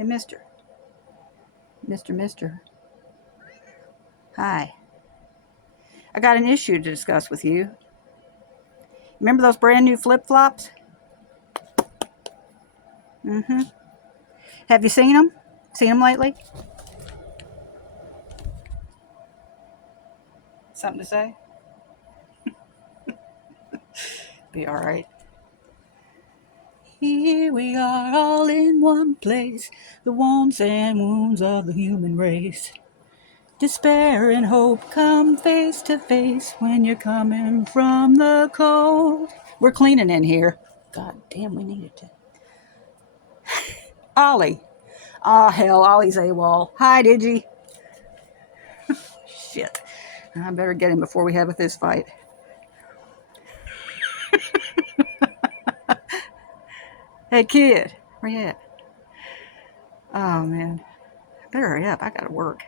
Hey, mister. Mister. Hi. I got an issue to discuss with you. Remember those brand new flip-flops? Mm-hmm. Have you seen them? Seen them lately? Something to say? Be all right. Here we are all in one place, the wants and wounds of the human race. Despair and hope come face to face when you're coming from the cold. We're cleaning in here. God damn, we needed to. Ollie. Oh, hell, Ollie's AWOL. Hi, Digi. Shit. I better get him before we have a fist fight. Hey, kid. Where you at? Oh, man. Better hurry up. I gotta work.